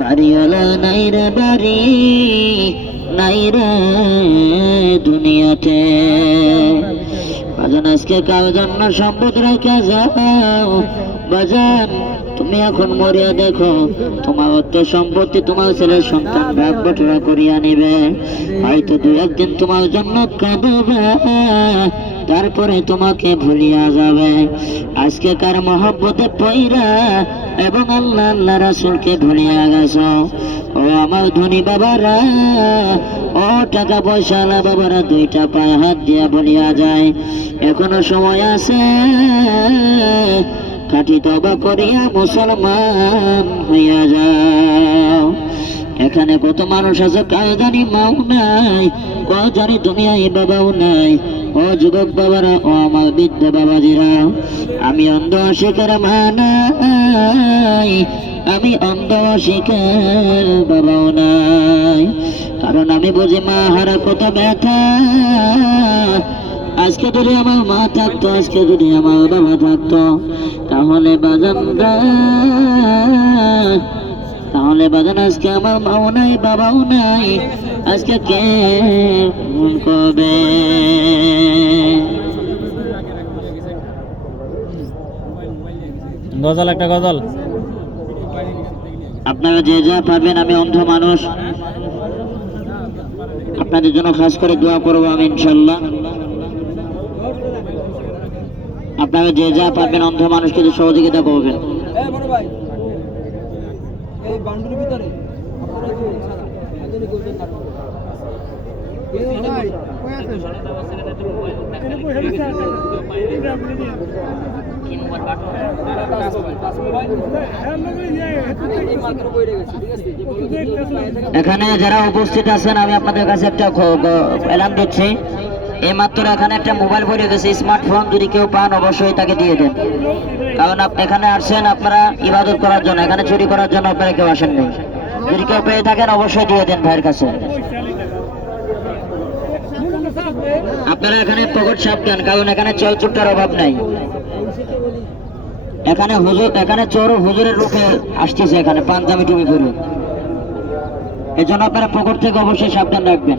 বাড়িওয়ালা নাই রে বাড়ি, নাই রে দুনিয়াতে। বাজান আজকে কার জন্য সম্পদ রেখে যাও বাজান, তুমি এখন মরিয়া দেখো তোমার অর্থ সম্পত্তি তোমার ছেলের সন্তান ভাগ বটরা করিয়া নিবে। হয়তো দু একদিন তোমার জন্য কাঁদবে, তারপরে তোমাকে ভুলিয়া যাবে। আজকে কার মহব্বতে পইরা এবং আল্লাহ আল্লাহ রাসূলকে ভুলিয়া গেছ। ও আমার ধনী বাবারা, ও টাকা পয়সাওয়ালা বাবারা, দুইটা পায়ে হাত দিয়া বলিয়া যায় এখনো সময় আছে, খাঁটি তওবা করিয়া মুসলমান হইয়া যাও। এখানে কত মানুষ আছে কাউ জানি মাও নাই, কাউ জানি দুনিয়ায় বাবাও নাই। ও যুবক বাবারা, ও আমার বৃদ্ধ বাবাজিরা, আমি অন্ধ অস্বীকার মা নাই, আমি অন্ধ অস্বীকার বাবাও নাই। কারণ আমি বুঝি মা হারা কত ব্যথা। আজকে যদি আমার মা থাকতো, আজকে যদি আমার বাবা থাকতো, তাহলে বাজান আজকে আমার মাও নাই বাবাও নাই, আজকে কে কবে। গজল একটা গজল। আপনারা যে যা পারবেন, আমি অন্ধ মানুষ, আপনাদের জন্য খাস করে দোয়া করবো আমি ইনশাল্লাহ। আপনারা যে যা পারবেন অন্ধ মানুষকে সহযোগিতা করবেন। এখানে যারা উপস্থিত আছেন, আমি আপনাদের কাছে একটা এলান দিচ্ছি। এইমাত্র এখানে একটা মোবাইল পড়ে গেছে, স্মার্টফোন, যদি কেউ পান অবশ্যই তাকে দিয়ে দেন। কারণ আপনি এখানে আসছেন আপনারা ইবাদত করার জন্য, এখানে চুরি করার জন্য আপনারা কেউ আসেননি। যদি কেউ পেয়ে থাকেন অবশ্যই দিয়ে দেন ভাইয়ের কাছে। আপনারা এখানে পকেট সাবধান, কারণ এখানে চোর চুট্টার অভাব নাই। এখানে হুজুর, এখানে চোর হুজুরের রূপে আসতেছে, এখানে পাঞ্জাবি টুপি পরে। এই জন্য আপনারা পকেট থেকে অবশ্যই সাবধান রাখবেন।